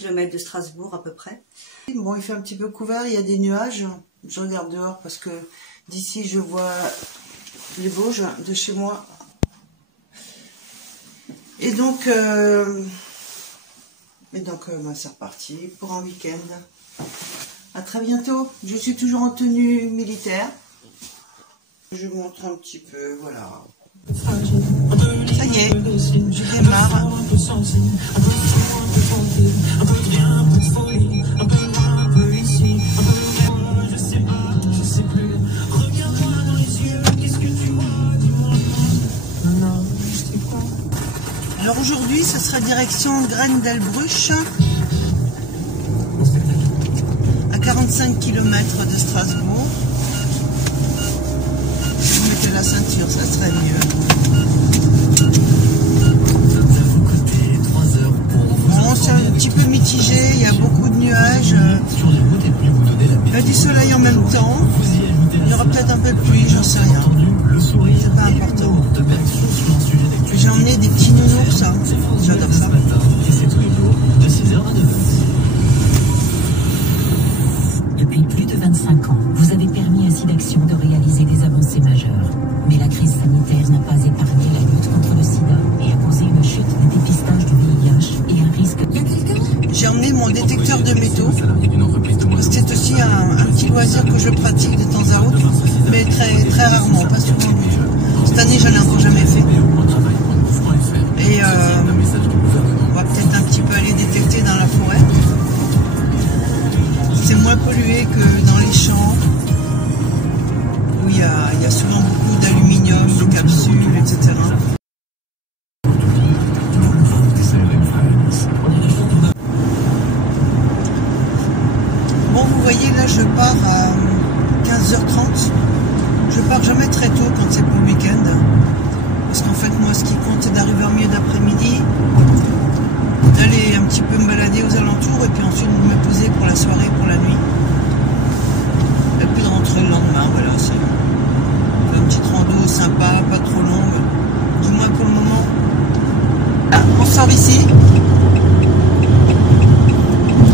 Kilomètres de Strasbourg à peu près. Bon, il fait un petit peu couvert, il y a des nuages. Je regarde dehors parce que d'ici je vois les Vosges de chez moi. Et donc, c'est reparti pour un week-end. À très bientôt. Je suis toujours en tenue militaire. Je vous montre un petit peu, voilà. Ça y est, je démarre. Alors aujourd'hui, ce sera direction Graine-d'Elbruch, à 45 km de Strasbourg. Si vous mettez la ceinture, ça serait mieux. Bon, c'est un petit peu mitigé, il y a beaucoup de nuages. Il y a du soleil en même temps. Il y aura peut-être un peu de pluie, j'en sais rien. C'est pas important. J'ai emmené des petits nounours, hein. J'adore ça. Depuis plus de 25 ans, vous avez permis à SIDAction de réaliser des avancées majeures. Mais la crise sanitaire n'a pas épargné la lutte contre le sida et a causé une chute des dépistages du VIH et un risque. J'ai emmené mon détecteur de métaux. C'est aussi un petit loisir que je pratique de temps à autre, mais très, très rarement, pas souvent du tout. Cette année, je n'en ai encore jamais fait. Et on va peut-être un petit peu aller détecter dans la forêt. C'est moins pollué que dans les champs, où il y a souvent beaucoup d'aluminium, de capsules, etc. Bon, vous voyez, là, je pars à 15h30. Je pars jamais très tôt quand c'est pour le week-end. Parce qu'en fait, moi, ce qui compte, c'est d'arriver en milieu d'après-midi, d'aller un petit peu me balader aux alentours et puis ensuite de me poser pour la soirée, pour la nuit. Et puis de rentrer le lendemain, voilà. C'est une petite rando sympa, pas trop longue, du moins pour le moment. Là, on sort ici,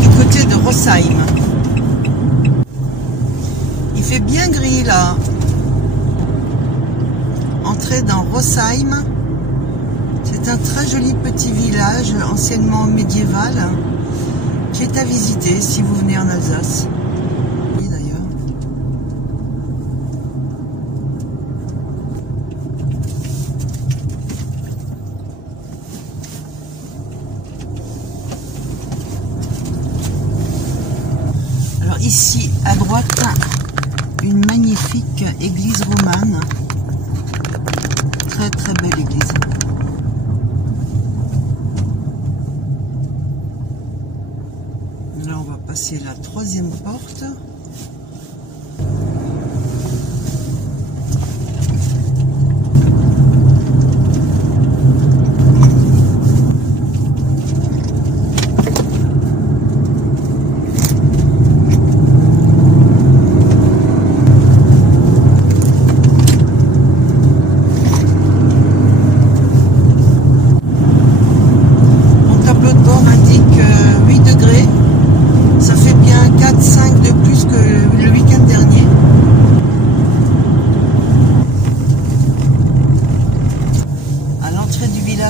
du côté de Rossheim. Il fait bien gris là. Entrée dans Rossheim. C'est un très joli petit village anciennement médiéval qui est à visiter si vous venez en Alsace. Oui d'ailleurs. Alors ici à droite, une magnifique église romane. Très très belle église. Là on va passer la troisième porte.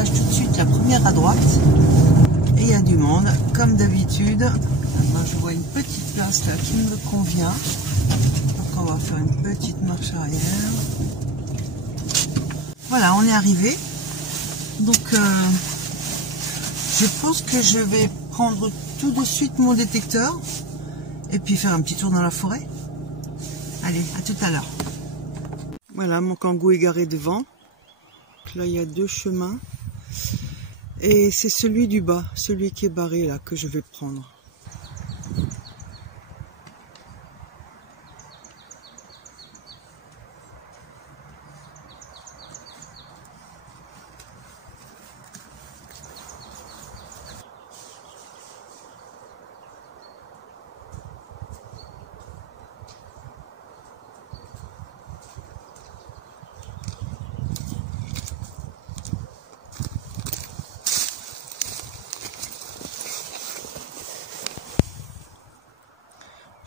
Tout de suite la première à droite et il y a du monde comme d'habitude. Moi je vois une petite place là qui me convient, donc on va faire une petite marche arrière. Voilà, on est arrivé, donc je pense que je vais prendre tout de suite mon détecteur et puis faire un petit tour dans la forêt. Allez, à tout à l'heure. Voilà, mon kangou est garé devant. Là il y a deux chemins. Et c'est celui du bas, celui qui est barré là, que je vais prendre.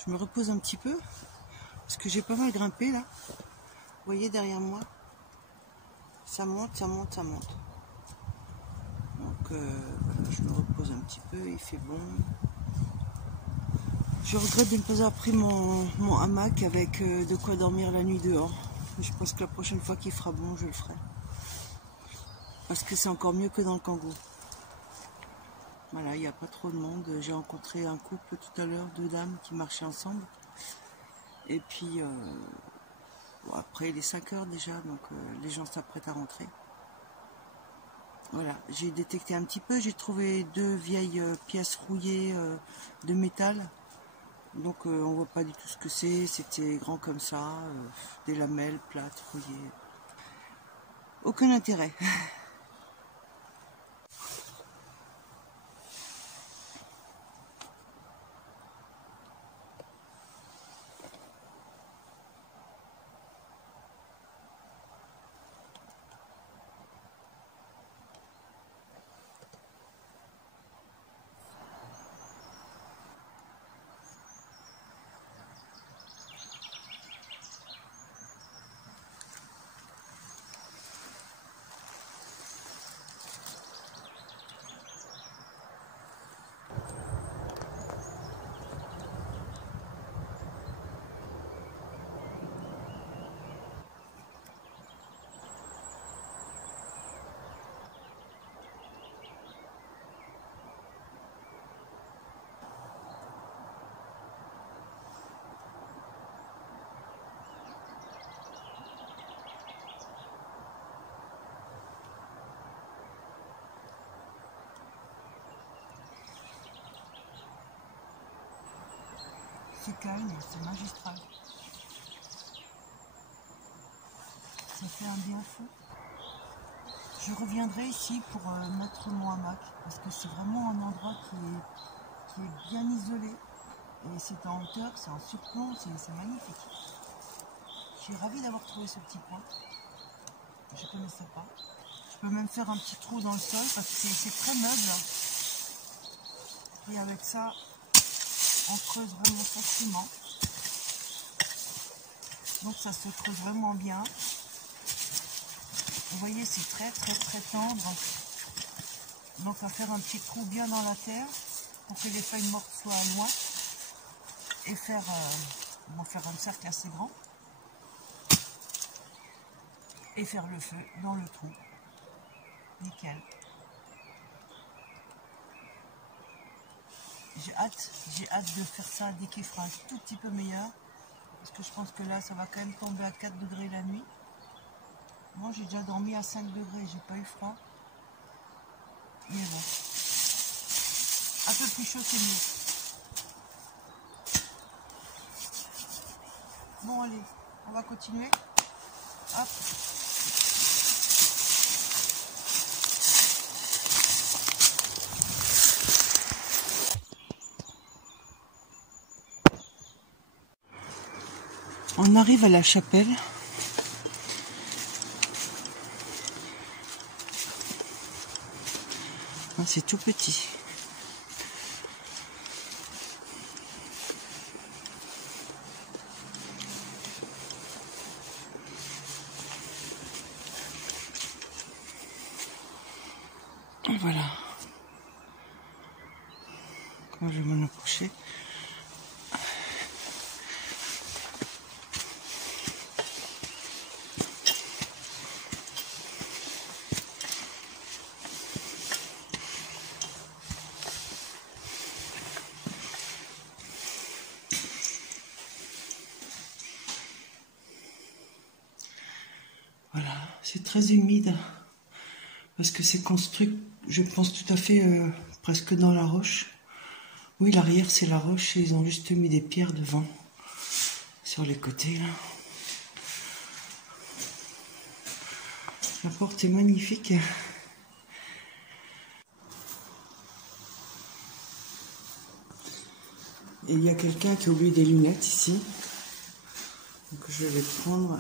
Je me repose un petit peu parce que j'ai pas mal grimpé là. Vous voyez derrière moi, ça monte, ça monte, ça monte. Donc voilà, je me repose un petit peu, il fait bon. Je regrette de ne pas avoir pris mon hamac avec de quoi dormir la nuit dehors. Je pense que la prochaine fois qu'il fera bon, je le ferai. Parce que c'est encore mieux que dans le Kangoo. Voilà, il n'y a pas trop de monde. J'ai rencontré un couple tout à l'heure, 2 dames qui marchaient ensemble. Et puis, bon, après il est 5 heures déjà, donc les gens s'apprêtent à rentrer. Voilà, j'ai détecté un petit peu. J'ai trouvé 2 vieilles pièces rouillées de métal. Donc on voit pas du tout ce que c'est. C'était grand comme ça, des lamelles plates, rouillées. Aucun intérêt. C'est calme, c'est magistral. Ça fait un bien fou. Je reviendrai ici pour mettre mon hamac parce que c'est vraiment un endroit qui est bien isolé. Et c'est en hauteur, c'est en surplomb, c'est magnifique. Je suis ravie d'avoir trouvé ce petit point. Je ne connaissais pas. Je peux même faire un petit trou dans le sol parce que c'est très meuble. Et avec ça, on creuse vraiment facilement. Donc ça se creuse vraiment bien. Vous voyez, c'est très tendre. Donc on va faire un petit trou bien dans la terre pour que les feuilles mortes soient loin. Et faire, on va faire un cercle assez grand. Et faire le feu dans le trou. Nickel. J'ai hâte de faire ça dès qu'il fera un tout petit peu meilleur. Parce que je pense que là, ça va quand même tomber à 4 degrés la nuit. Moi, j'ai déjà dormi à 5 degrés, j'ai pas eu froid. Mais bon. Un peu plus chaud, c'est mieux. Bon, allez, on va continuer. Hop. On arrive à la chapelle. C'est tout petit. Et voilà. Comment je vais m'en approcher? Voilà, c'est très humide parce que c'est construit, je pense, tout à fait presque dans la roche. Oui, l'arrière c'est la roche et ils ont juste mis des pierres devant, sur les côtés là. La porte est magnifique. Et il y a quelqu'un qui a oublié des lunettes ici. Donc je vais les prendre.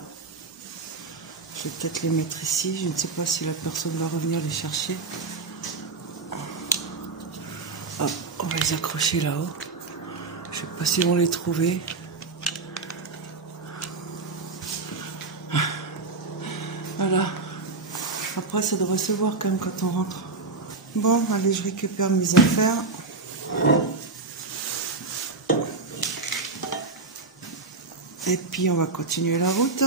Je vais peut-être les mettre ici. Je ne sais pas si la personne va revenir les chercher. Oh, on va les accrocher là-haut. Je sais pas s'ils vont les trouver. Voilà. Après, ça devrait se voir quand même quand on rentre. Bon, allez, je récupère mes affaires. Et puis, on va continuer la route.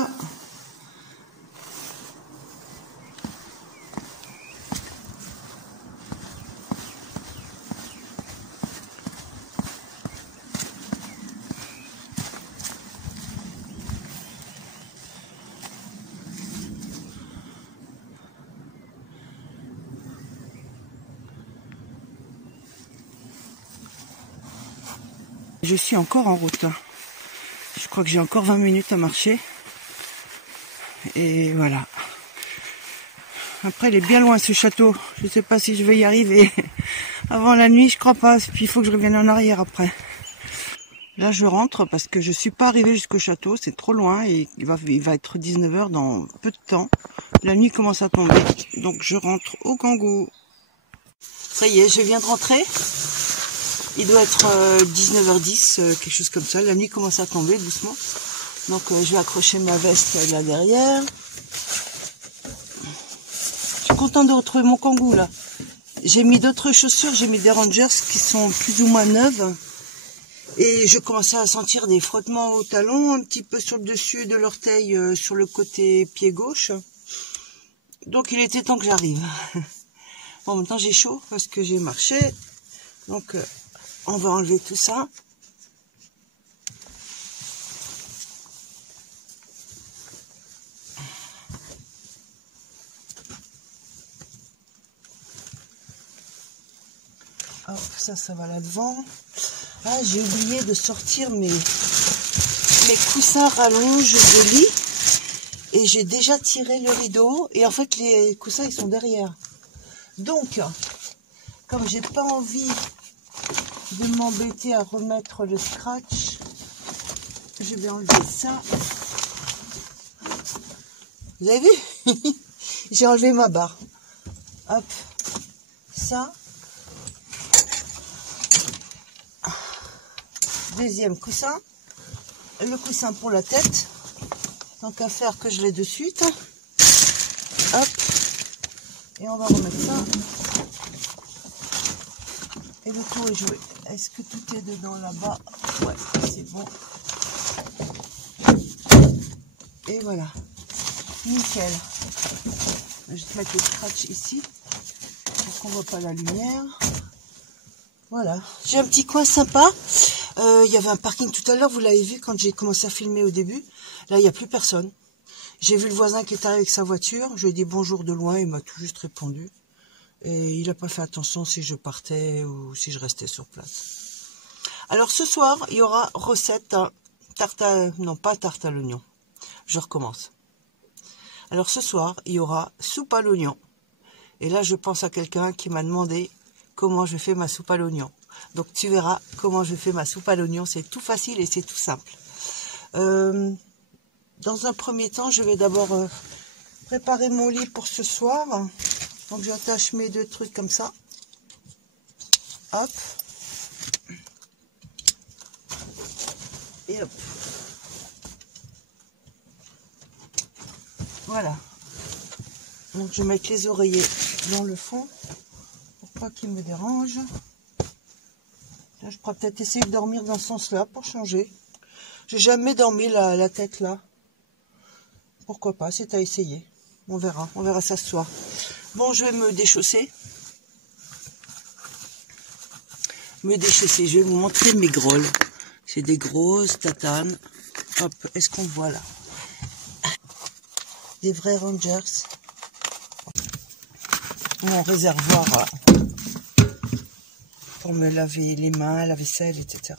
Je suis encore en route. Je crois que j'ai encore 20 minutes à marcher. Et voilà. Après, il est bien loin ce château. Je ne sais pas si je vais y arriver avant la nuit, je crois pas. Puis il faut que je revienne en arrière après. Là, je rentre parce que je suis pas arrivée jusqu'au château. C'est trop loin et il va être 19 h dans peu de temps. La nuit commence à tomber. Donc je rentre au Kangoo. Ça y est, je viens de rentrer. Il doit être 19 h 10, quelque chose comme ça. La nuit commence à tomber doucement. Donc je vais accrocher ma veste là derrière. Je suis contente de retrouver mon Kangoo là. J'ai mis d'autres chaussures, j'ai mis des Rangers qui sont plus ou moins neuves. Et je commençais à sentir des frottements au talon, un petit peu sur le dessus de l'orteil, sur le côté pied gauche. Donc il était temps que j'arrive. Bon, maintenant j'ai chaud parce que j'ai marché. Donc on va enlever tout ça. Hop, ça va là devant. Ah, j'ai oublié de sortir mes coussins rallonge de lit. Et j'ai déjà tiré le rideau. Et en fait, les coussins, ils sont derrière. Donc, comme j'ai pas envie de m'embêter à remettre le scratch, je vais enlever ça. Vous avez vu? J'ai enlevé ma barre. Hop, ça. Deuxième coussin. Le coussin pour la tête. Tant qu'à faire que je l'ai de suite. Hop. Et on va remettre ça. Et le tour est joué. Est-ce que tout est dedans là-bas? Ouais, c'est bon. Et voilà. Nickel. Je vais mettre le scratch ici. Pour qu'on ne voit pas la lumière. Voilà. J'ai un petit coin sympa. Il y avait un parking tout à l'heure. Vous l'avez vu quand j'ai commencé à filmer au début. Là, il n'y a plus personne. J'ai vu le voisin qui est arrivé avec sa voiture. Je lui ai dit bonjour de loin. Il m'a tout juste répondu. Et il n'a pas fait attention si je partais ou si je restais sur place. Alors ce soir, il y aura recette tarte à... Non, pas tarte à l'oignon. Je recommence. Alors ce soir, il y aura soupe à l'oignon. Et là, je pense à quelqu'un qui m'a demandé comment je fais ma soupe à l'oignon. Donc tu verras comment je fais ma soupe à l'oignon. C'est tout facile et c'est tout simple. Dans un premier temps, je vais d'abord préparer mon lit pour ce soir. Donc j'attache mes deux trucs comme ça. Hop. Et hop. Voilà. Donc je vais mettre les oreillers dans le fond pour pas qu'ils me dérangent. Là, je pourrais peut-être essayer de dormir dans ce sens-là pour changer. J'ai jamais dormi la tête là. Pourquoi pas, c'est à essayer. On verra ça ce soir. Bon, je vais me déchausser. Je vais vous montrer mes grolles. C'est des grosses tatanes. Hop, est-ce qu'on voit là? Des vrais Rangers. Mon réservoir pour me laver les mains, la vaisselle, etc.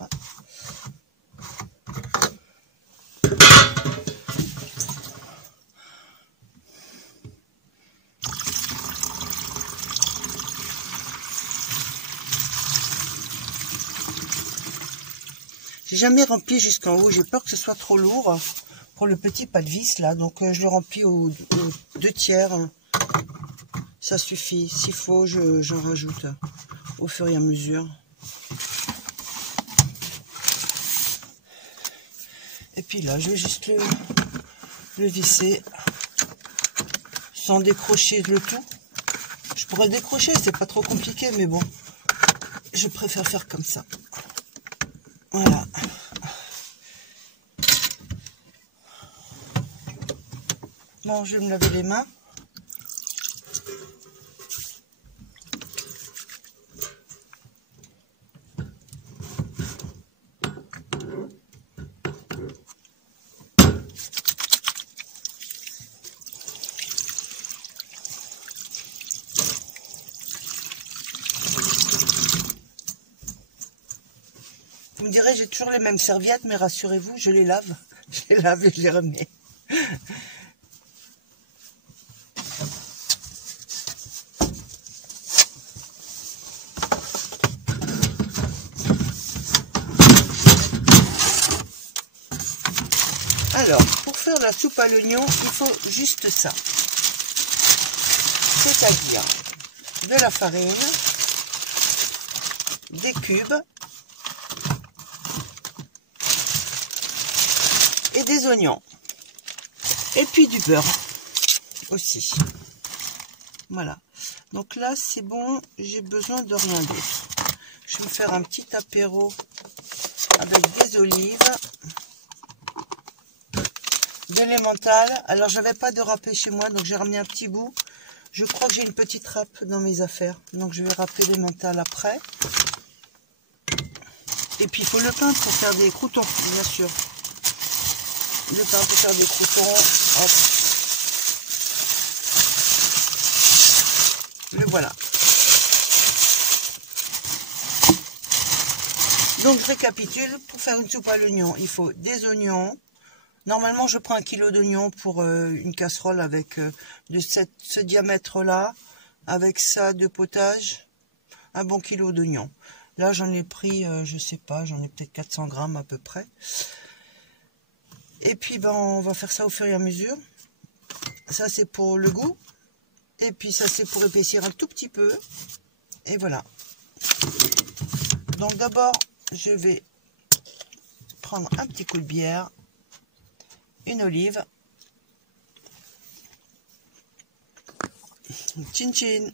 J'ai jamais rempli jusqu'en haut, j'ai peur que ce soit trop lourd pour le petit pas de vis là, donc je le remplis aux 2/3. Ça suffit, s'il faut, j'en rajoute au fur et à mesure. Et puis là, je vais juste le visser sans décrocher le tout. Je pourrais le décrocher, c'est pas trop compliqué, mais bon, je préfère faire comme ça. Voilà. Bon, je vais me laver les mains. Vous me direz, j'ai toujours les mêmes serviettes, mais rassurez-vous, je les lave. Je les lave et je les remets. Alors, pour faire la soupe à l'oignon, il faut juste ça. C'est-à-dire de la farine, des cubes et des oignons. Et puis du beurre aussi. Voilà. Donc là, c'est bon, j'ai besoin de rien d'autre. Je vais me faire un petit apéro avec des olives, de l'emmental. Alors, j'avais pas de râpé chez moi, donc j'ai ramené un petit bout. Je crois que j'ai une petite râpe dans mes affaires, donc je vais râper l'emmental après. Et puis, il faut le pain pour faire des croûtons, bien sûr. Le pain pour faire des croûtons. Hop. Le voilà. Donc, je récapitule. Pour faire une soupe à l'oignon, il faut des oignons. Normalement, je prends 1 kg d'oignons pour une casserole avec de ce diamètre-là. Avec ça de potage, un bon kilo d'oignons. Là, j'en ai pris, je sais pas, j'en ai peut-être 400 grammes à peu près. Et puis, ben, on va faire ça au fur et à mesure. Ça, c'est pour le goût. Et puis, ça, c'est pour épaissir un tout petit peu. Et voilà. Donc, d'abord, je vais prendre un petit coup de bière. Une olive, chin chin.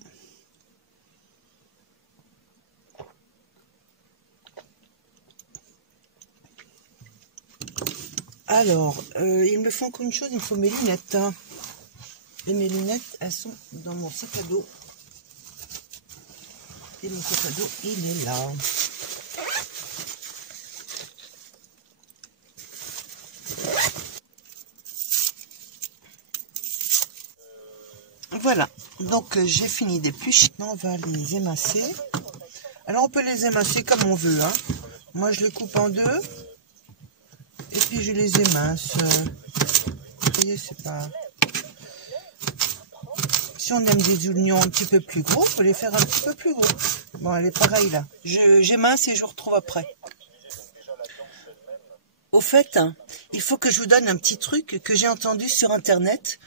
Alors, il me faut encore une chose, il me faut mes lunettes. Et mes lunettes, elles sont dans mon sac à dos. Et mon sac à dos, il est là. Voilà, donc j'ai fini d'éplucher. Maintenant, on va les émincer. Alors, on peut les émincer comme on veut. Hein. Moi, je les coupe en deux. Et puis, je les émince. Vous voyez, c'est pas... Si on aime des oignons un petit peu plus gros, il faut les faire un petit peu plus gros. Bon, elle est pareille là. J'émince et je vous retrouve après. Au fait, hein, il faut que je vous donne un petit truc que j'ai entendu sur Internet.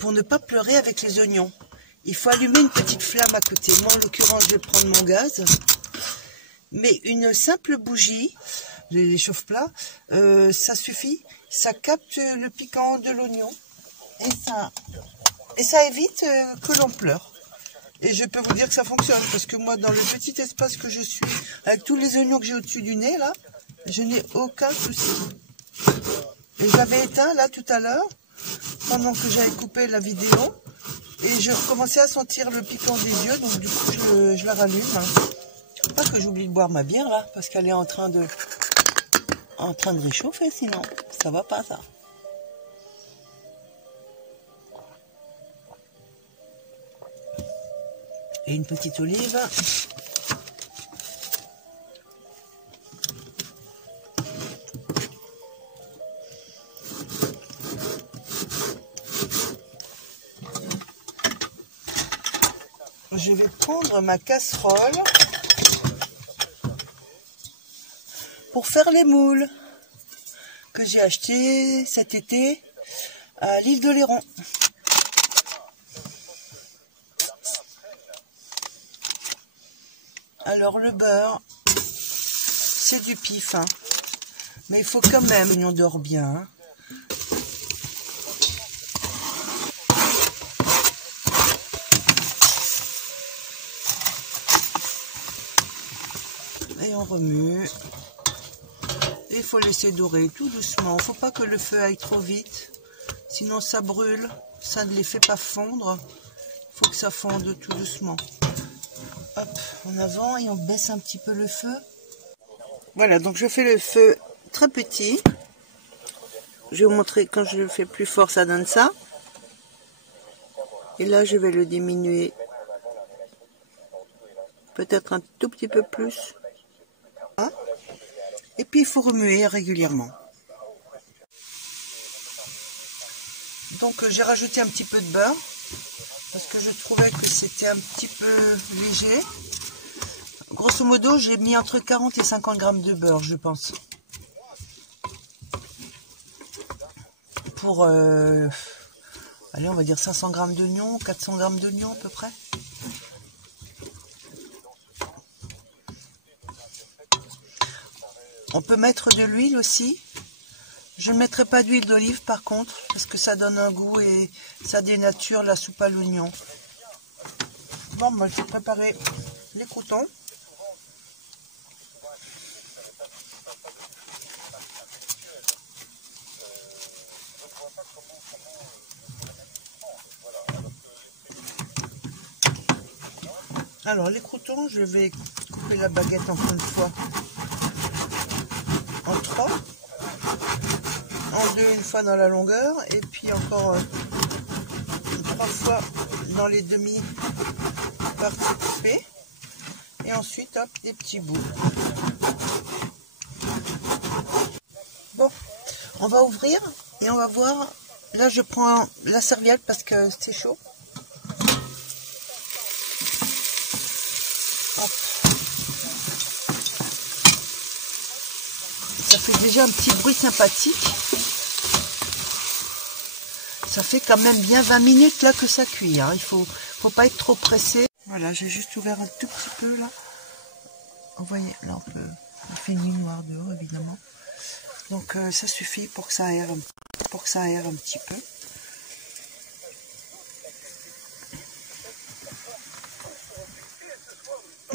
Pour ne pas pleurer avec les oignons. Il faut allumer une petite flamme à côté. Moi, en l'occurrence, je vais prendre mon gaz. Mais une simple bougie, les chauffe-plats, ça suffit. Ça capte le piquant de l'oignon. Et ça évite que l'on pleure. Et je peux vous dire que ça fonctionne. Parce que moi, dans le petit espace que je suis, avec tous les oignons que j'ai au-dessus du nez, là, je n'ai aucun souci. Et j'avais éteint, là, tout à l'heure, pendant que j'avais coupé la vidéo, et je recommençais à sentir le piquant des yeux, donc du coup je la rallume. Pas que j'oublie de boire ma bière là, parce qu'elle est en train de réchauffer, sinon ça va pas ça. Et une petite olive. Je vais prendre ma casserole pour faire les moules que j'ai acheté cet été à l'île d'Oléron. Alors le beurre, c'est du pif, hein. Mais il faut quand même l'oignon dort bien. Hein. Et on remue. Et il faut laisser dorer tout doucement. Il ne faut pas que le feu aille trop vite. Sinon ça brûle. Ça ne les fait pas fondre. Il faut que ça fonde tout doucement. Hop, en avant et on baisse un petit peu le feu. Voilà, donc je fais le feu très petit. Je vais vous montrer quand je le fais plus fort, ça donne ça. Et là, je vais le diminuer. Peut-être un tout petit peu plus. Hein? Et puis, il faut remuer régulièrement. Donc, j'ai rajouté un petit peu de beurre. Parce que je trouvais que c'était un petit peu léger. Grosso modo, j'ai mis entre 40 et 50 grammes de beurre, je pense. Pour, allez, on va dire 500 grammes d'oignons, 400 grammes d'oignons à peu près. On peut mettre de l'huile aussi. Je ne mettrai pas d'huile d'olive par contre, parce que ça donne un goût et ça dénature la soupe à l'oignon. Bon, moi je vais préparer les croûtons. Alors les croûtons, je vais couper la baguette encore une fois en 3, en 2 une fois dans la longueur et puis encore 3 fois dans les demi-parties coupées et ensuite hop, des petits bouts. Bon, on va ouvrir et on va voir. Là je prends la serviette parce que c'est chaud. Ça fait déjà un petit bruit sympathique. Ça fait quand même bien 20 minutes là que ça cuit. Hein. Il faut pas être trop pressé. Voilà, j'ai juste ouvert un tout petit peu là. Vous voyez, là il fait nuit noire dehors évidemment. Donc ça suffit pour que ça aère un petit peu.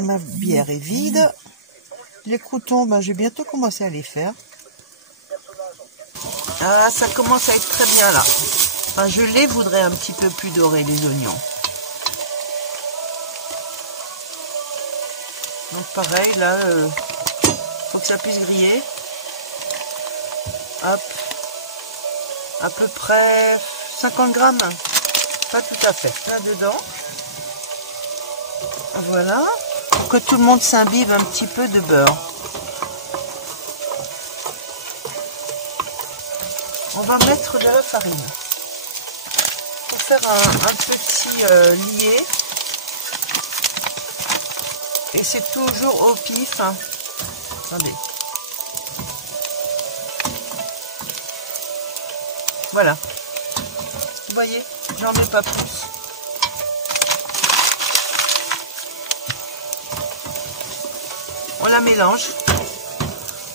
Ma bière est vide. Les croûtons, ben, j'ai bientôt commencé à les faire. Ah, ça commence à être très bien là. Enfin, je les voudrais un petit peu plus dorés, les oignons. Donc pareil, là, faut que ça puisse griller. Hop. À peu près 50 grammes. Pas tout à fait. Là-dedans. Voilà. Pour que tout le monde s'imbibe un petit peu de beurre. On va mettre de la farine. Pour faire un petit lié. Et c'est toujours au pif. Hein. Attendez. Voilà. Vous voyez, j'en mets pas plus. On la mélange,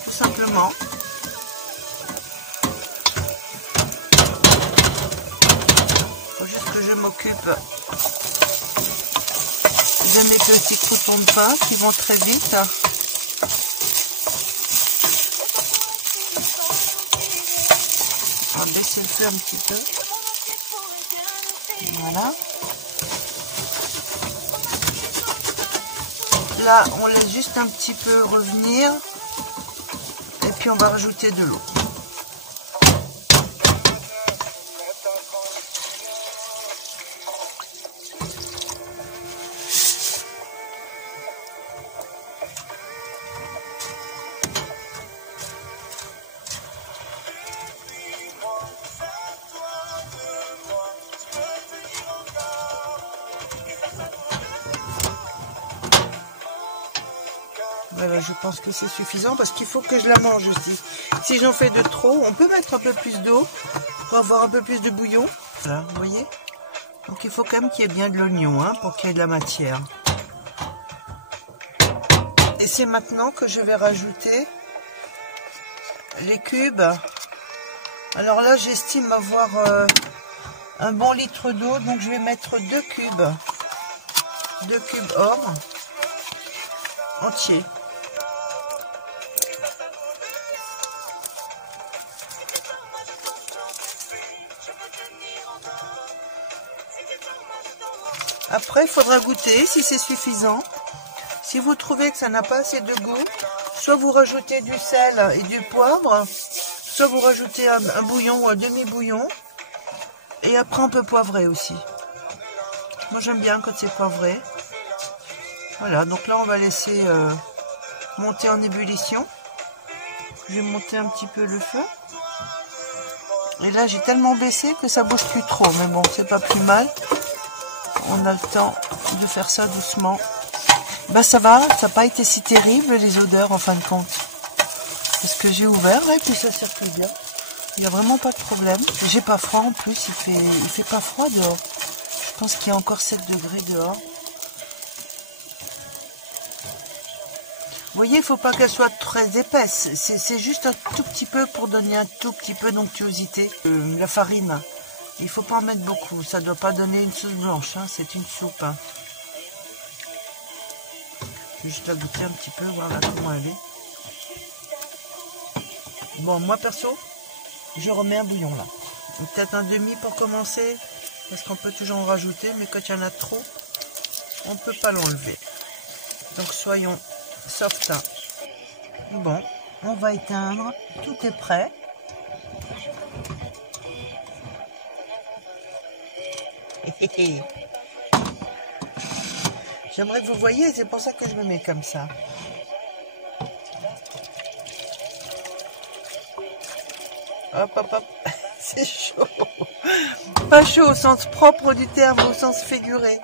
tout simplement. Faut juste que je m'occupe de mes petits croûtons de pain qui vont très vite. On va baisser le feu un petit peu. Voilà. Là, on laisse juste un petit peu revenir. Et puis, on va rajouter de l'eau. Voilà, je pense que c'est suffisant parce qu'il faut que je la mange aussi. Si j'en fais de trop, on peut mettre un peu plus d'eau pour avoir un peu plus de bouillon. Voilà, vous voyez. Donc il faut quand même qu'il y ait bien de l'oignon hein, pour qu'il y ait de la matière. Et c'est maintenant que je vais rajouter les cubes. Alors là, j'estime avoir un bon litre d'eau, donc je vais mettre 2 cubes. 2 cubes or entiers. Après, il faudra goûter si c'est suffisant. Si vous trouvez que ça n'a pas assez de goût, soit vous rajoutez du sel et du poivre, soit vous rajoutez un bouillon ou un demi-bouillon. Et après, on peut poivrer aussi. Moi, j'aime bien quand c'est poivré. Voilà, donc là, on va laisser monter en ébullition. Je vais monter un petit peu le feu. Et là, j'ai tellement baissé que ça bouge plus trop. Mais bon, c'est pas plus mal. On a le temps de faire ça doucement. Bah ça va, ça n'a pas été si terrible les odeurs en fin de compte. Parce que j'ai ouvert là et puis ça circule bien. Il n'y a vraiment pas de problème. J'ai pas froid en plus, il fait pas froid dehors. Je pense qu'il y a encore 7 degrés dehors. Vous voyez, il ne faut pas qu'elle soit très épaisse. C'est juste un tout petit peu pour donner un tout petit peu d'onctuosité. La farine. Il ne faut pas en mettre beaucoup, ça ne doit pas donner une sauce blanche, hein. C'est une soupe. Hein. Je vais juste la goûter un petit peu, voir là comment elle est. Bon, moi perso, je remets un bouillon là. Peut-être un demi pour commencer, parce qu'on peut toujours en rajouter, mais quand il y en a trop, on ne peut pas l'enlever. Donc soyons soft. Bon, on va éteindre, tout est prêt. J'aimerais que vous voyiez, c'est pour ça que je me mets comme ça. Hop, hop, hop. C'est chaud. Pas chaud au sens propre du terme, au sens figuré.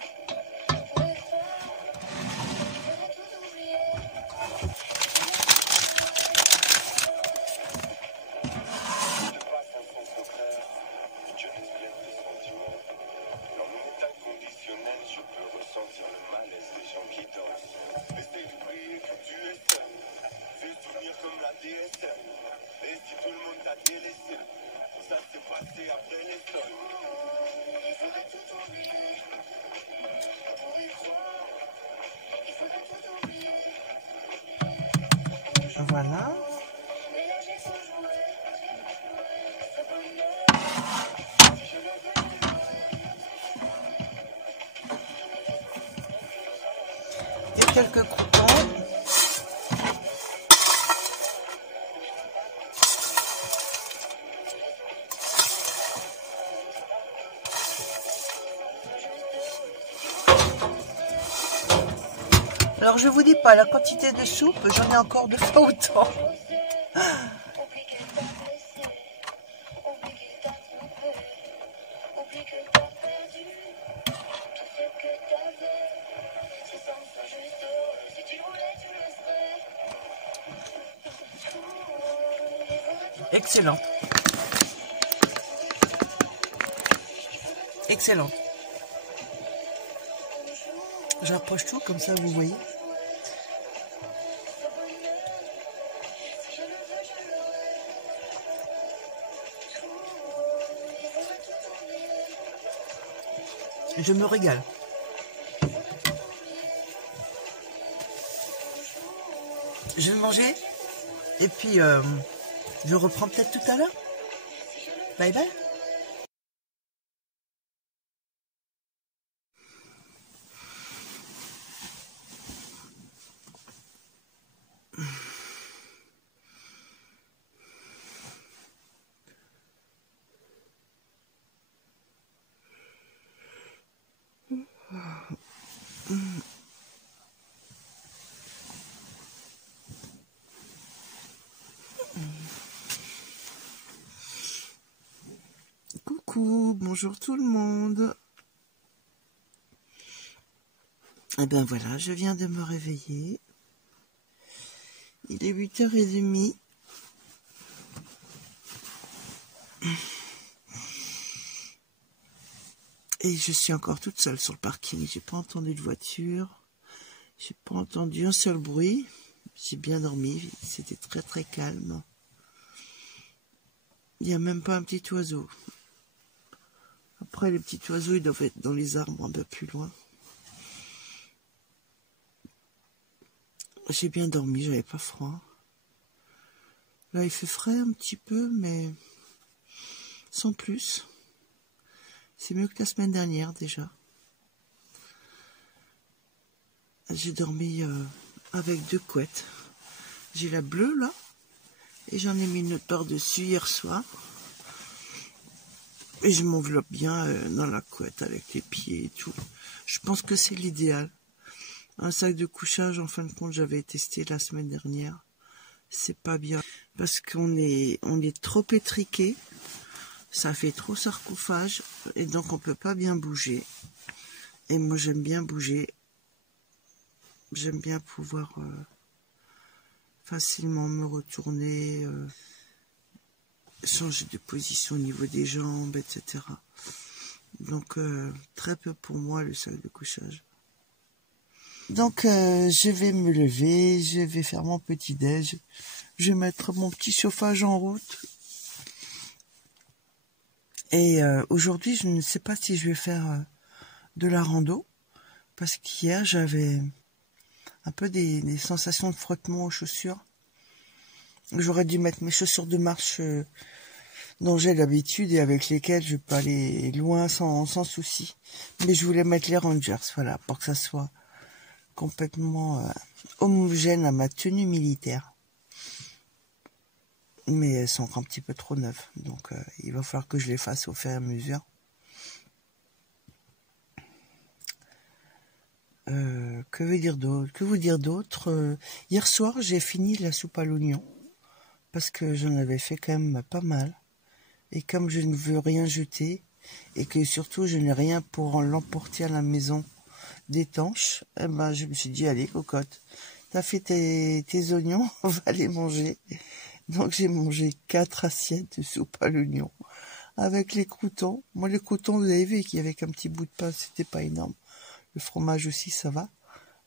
Voilà. Et quelques croutons. Alors je vous dis pas la quantité de soupe, j'en ai encore 2 fois autant. Excellent. Excellent. Je rapproche tout comme ça vous voyez. Je me régale. Je vais manger et puis je reprends peut-être tout à l'heure. Bye bye. Coucou, bonjour tout le monde. Et ben voilà, je viens de me réveiller. Il est 8h30. Et je suis encore toute seule sur le parking. J'ai pas entendu de voiture. J'ai pas entendu un seul bruit. J'ai bien dormi. C'était très très calme. Il n'y a même pas un petit oiseau. Après, les petits oiseaux, ils doivent être dans les arbres un peu plus loin. J'ai bien dormi, j'avais pas froid. Là, il fait frais un petit peu, mais sans plus. C'est mieux que la semaine dernière, déjà. J'ai dormi avec 2 couettes. J'ai la bleue, là. Et j'en ai mis une autre par-dessus hier soir. Et je m'enveloppe bien dans la couette avec les pieds et tout. Je pense que c'est l'idéal. Un sac de couchage, en fin de compte, j'avais testé la semaine dernière. C'est pas bien. Parce qu'on est trop étriqué. Ça fait trop sarcophage. Et donc, on peut pas bien bouger. Et moi, j'aime bien bouger. J'aime bien pouvoir facilement me retourner, changer de position au niveau des jambes, etc. Donc, très peu pour moi, le sac de couchage. Donc, je vais me lever, je vais faire mon petit-déj. Je vais mettre mon petit chauffage en route. Et aujourd'hui, je ne sais pas si je vais faire de la rando. Parce qu'hier, j'avais un peu des sensations de frottement aux chaussures. J'aurais dû mettre mes chaussures de marche dont j'ai l'habitude et avec lesquelles je peux aller loin sans souci. Mais je voulais mettre les Rangers, voilà, pour que ça soit complètement homogène à ma tenue militaire. Mais elles sont encore un petit peu trop neuves, donc il va falloir que je les fasse au fur et à mesure. Que vous dire d'autre? Hier soir, j'ai fini la soupe à l'oignon, parce que j'en avais fait quand même pas mal. Et comme je ne veux rien jeter, et que surtout je n'ai rien pour l'emporter à la maison d'étanche, eh ben, je me suis dit, allez, cocotte, t'as fait tes oignons, on va les manger. Donc j'ai mangé 4 assiettes de soupe à l'oignon, avec les croûtons. Moi, les croûtons, vous avez vu qu'il y avait qu'un petit bout de pain, c'était pas énorme. Le fromage aussi, ça va.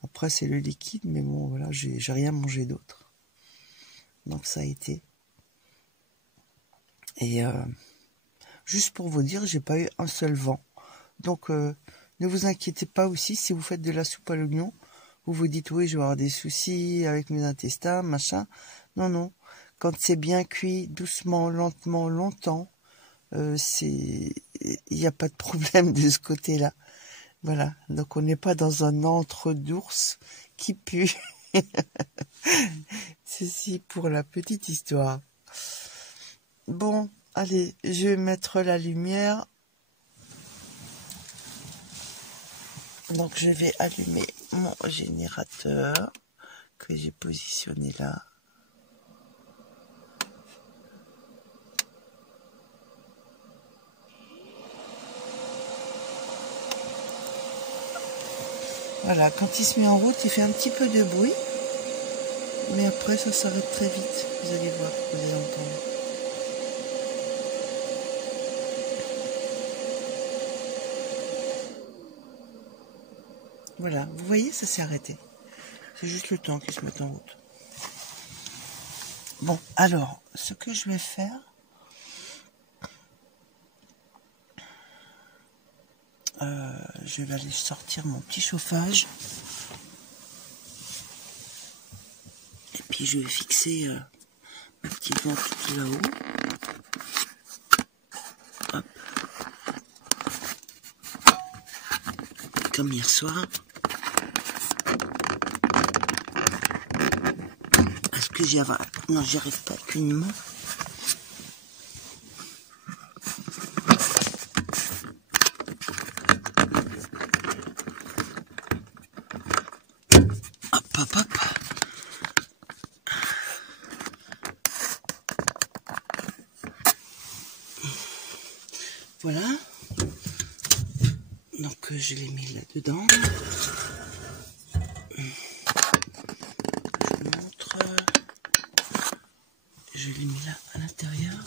Après, c'est le liquide, mais bon, voilà, j'ai rien mangé d'autre. Donc, ça a été. Et juste pour vous dire, j'ai pas eu un seul vent. Donc, ne vous inquiétez pas aussi, si vous faites de la soupe à l'oignon, vous vous dites, oui, je vais avoir des soucis avec mes intestins, machin. Non, non. Quand c'est bien cuit, doucement, lentement, longtemps, il n'y a pas de problème de ce côté-là. Voilà, donc on n'est pas dans un antre d'ours qui pue. Ceci pour la petite histoire. Bon, allez, je vais mettre la lumière. Donc je vais allumer mon générateur que j'ai positionné là. Voilà, quand il se met en route, il fait un petit peu de bruit. Mais après, ça s'arrête très vite. Vous allez voir, vous allez entendre. Voilà, vous voyez, ça s'est arrêté. C'est juste le temps qu'il se mette en route. Bon, alors, ce que je vais faire... je vais aller sortir mon petit chauffage. Et puis je vais fixer ma petite ventouse là-haut. Hop. Comme hier soir. Est-ce que j'y arrive? Non, j'y arrive pas avec une main. Voilà. Donc je l'ai mis là-dedans. Je montre. Je l'ai mis là à l'intérieur.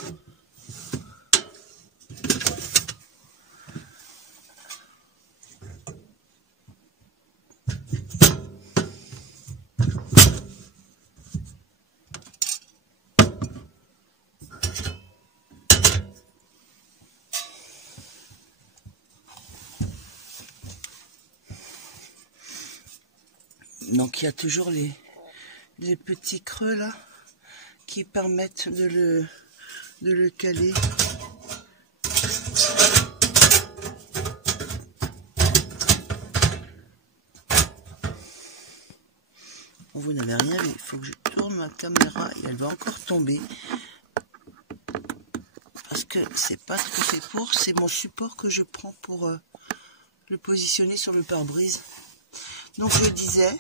Donc il y a toujours les petits creux là qui permettent de le caler. Vous n'avez rien vu, il faut que je tourne ma caméra et elle va encore tomber. Parce que c'est pas ce que c'est pour, c'est mon support que je prends pour le positionner sur le pare-brise. Donc je disais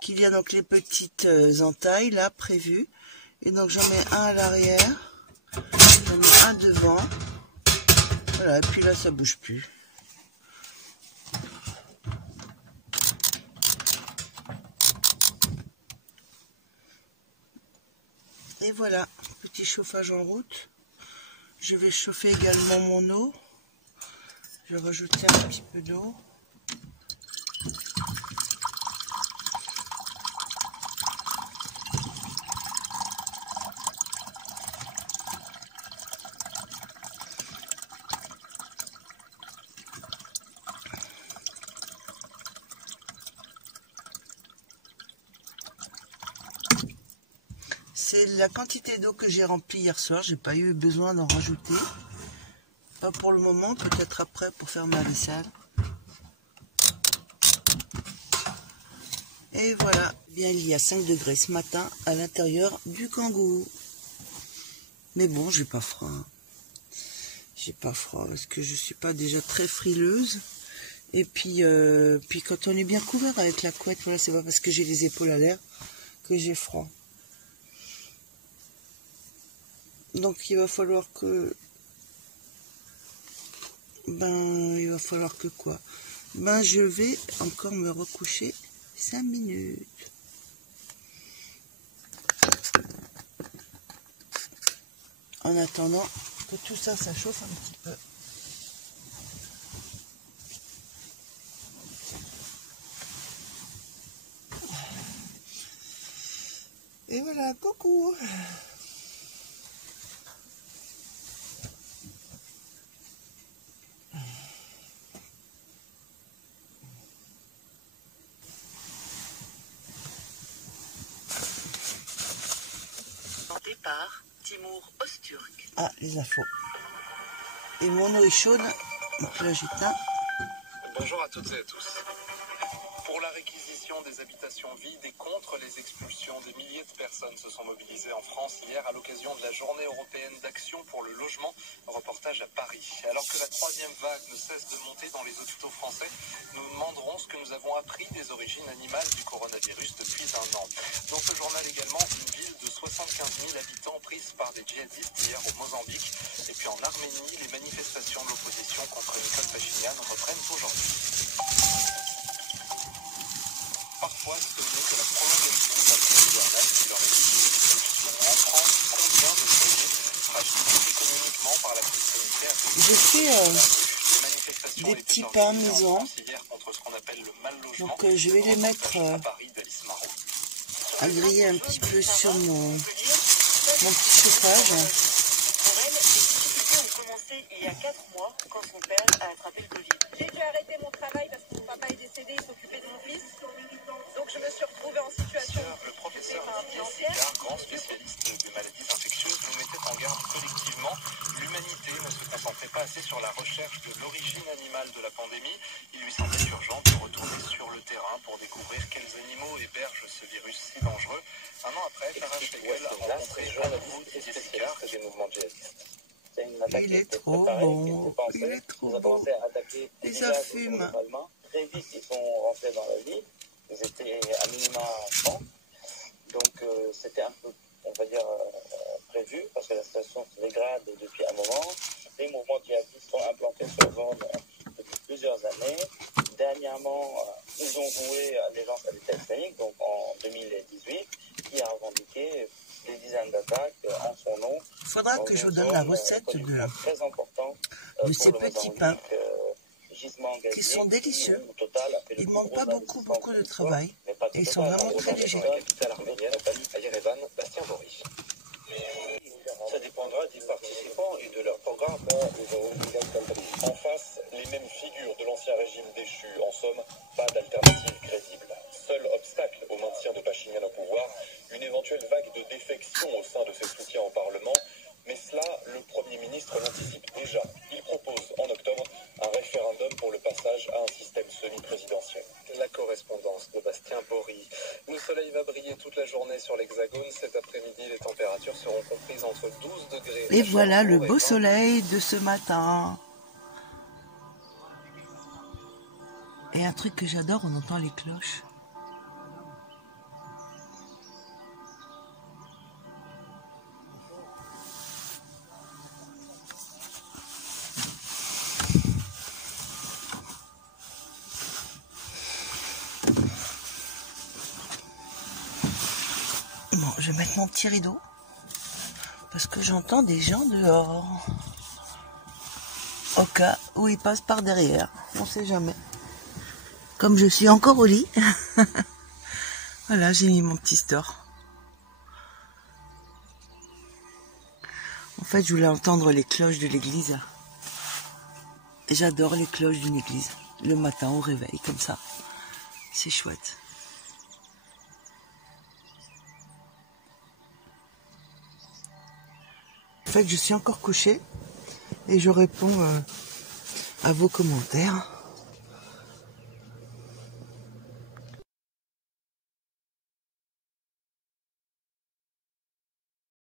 qu'il y a donc les petites entailles là prévues. Et donc j'en mets un à l'arrière, j'en mets un devant. Voilà, et puis là ça bouge plus. Et voilà, petit chauffage en route. Je vais chauffer également mon eau. Je vais rajouter un petit peu d'eau. C'est la quantité d'eau que j'ai remplie hier soir. J'ai pas eu besoin d'en rajouter. Pas pour le moment, peut-être après pour faire ma vaisselle. Et voilà. Bien, il y a 5 degrés ce matin à l'intérieur du Kangoo. Mais bon, j'ai pas froid. J'ai pas froid parce que je suis pas déjà très frileuse. Et puis quand on est bien couvert avec la couette, voilà, c'est pas parce que j'ai les épaules à l'air que j'ai froid. Donc il va falloir que... il va falloir que quoi? Je vais encore me recoucher 5 minutes. En attendant que tout ça, ça chauffe un petit peu. Et voilà, coucou! Départ, Timur Osturk. Ah, les infos. Et mon eau est chaude, donc là j'éteins. Bonjour à toutes et à tous. Pour la réquisition des habitations vides et contre les expulsions, des milliers de personnes se sont mobilisées en France hier à l'occasion de la Journée européenne d'action pour le logement. Reportage à Paris. Alors que la troisième vague ne cesse de monter dans les hôpitaux français, nous demanderons ce que nous avons appris des origines animales du coronavirus depuis un an. Dans ce journal également, une ville de 75 000 habitants prise par des djihadistes hier au Mozambique. Et puis en Arménie, les manifestations de l'opposition contre Nicole Pachinian reprennent aujourd'hui. Parfois, ce n'est que la prolongation de la trêve hivernale qui leur est liée. En France, combien de foyers fragilisés économiquement par la crise sanitaire? J'ai fait des petits pains maison. Donc je vais les mettre à griller un petit peu sur mon petit chauffage. Il y a 4 mois, quand son père a attrapé le Covid. J'ai dû arrêter mon travail parce que mon papa est décédé, il s'occupait de mon fils. Donc je me suis retrouvée en situation Le professeur Didier Sigard, grand spécialiste des maladies infectieuses, nous mettait en garde collectivement. L'humanité ne se concentrait pas assez sur la recherche de l'origine animale de la pandémie. Il lui semblait urgent de retourner sur le terrain pour découvrir quels animaux hébergent ce virus si dangereux. Un an après, Farah Schlegel a rencontré à nouveau Didier Sigard. Il est trop bon, il est trop beau. Et ça fume. Très vite, ils sont rentrés dans la vie. Ils étaient à minima 100. Donc, c'était un peu, on va dire, prévu, parce que la situation se dégrade depuis un moment. Les mouvements djihadistes sont implantés sur la zone depuis plusieurs années. Dernièrement, ils ont joué allégeance à l'État islamique, donc en 2018, qui a revendiqué des dizaines d'attaques en son nom. Il faudra que je vous donne la recette de ces petits pains qui sont délicieux. Ils ne demandent pas beaucoup de travail et ils sont vraiment très légers. Ça dépendra des participants et de leur programme. En face, les mêmes figures de l'ancien régime déchu, défection au sein de ses soutiens au Parlement, mais cela, le Premier ministre l'anticipe déjà. Il propose en octobre un référendum pour le passage à un système semi-présidentiel. La correspondance de Bastien Bory. Le soleil va briller toute la journée sur l'Hexagone. Cet après-midi, les températures seront comprises entre 12 degrés. Et voilà le et beau 20. soleil de ce matin. Et un truc que j'adore, on entend les cloches. Bon, je vais mettre mon petit rideau parce que j'entends des gens dehors. Au cas où ils passent par derrière, on sait jamais. Comme je suis encore au lit, voilà, j'ai mis mon petit store. En fait, je voulais entendre les cloches de l'église. J'adore les cloches d'une église. Le matin au réveil, comme ça. C'est chouette. En fait, je suis encore couchée et je réponds à vos commentaires.